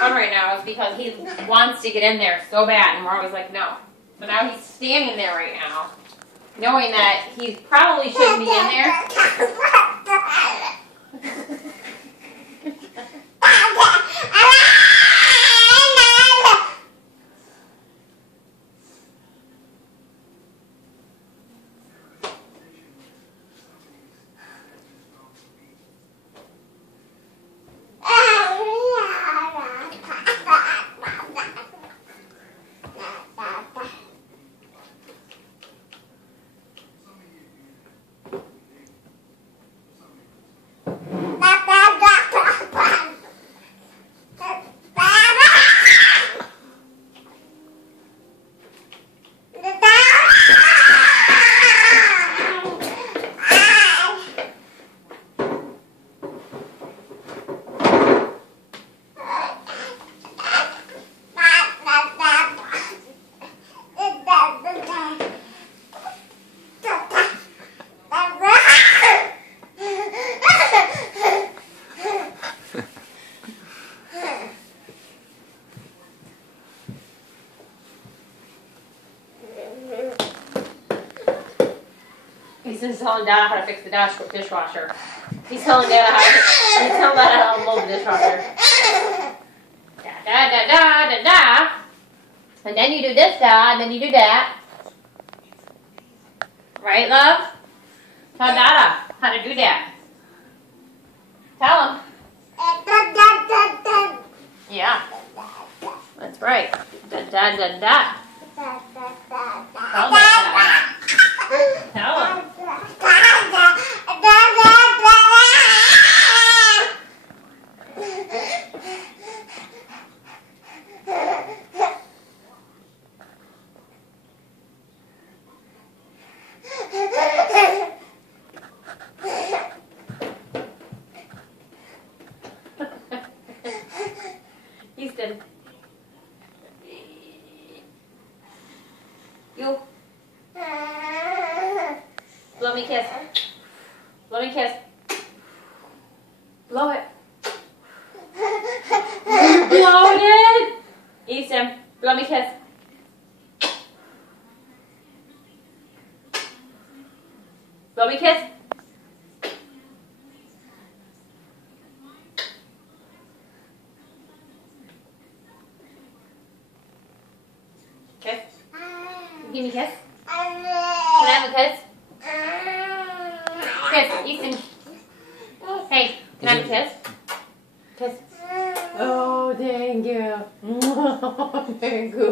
fun right now is because he wants to get in there so bad, and we're always like, no. So now he's standing there right now, knowing that he probably shouldn't be in there. Easton's telling Dad how to fix the dishwasher. He's telling Dad how to unload the dishwasher. Da da da da da da. And then you do this, Dad, and then you do that. Right, love? Tell Dada how to do that. Tell him. Yeah. That's right. Da da da da. Tell Dad. Tell him. Easton. You. Blow me a kiss. Blow me a kiss. Blow it. Blow it. Easton, blow me a kiss. Blow me a kiss. Kiss. Give me a kiss. Can I have a kiss? Kiss, Easton. Hey, can I have a kiss? Kiss. Oh, thank you. Thank you.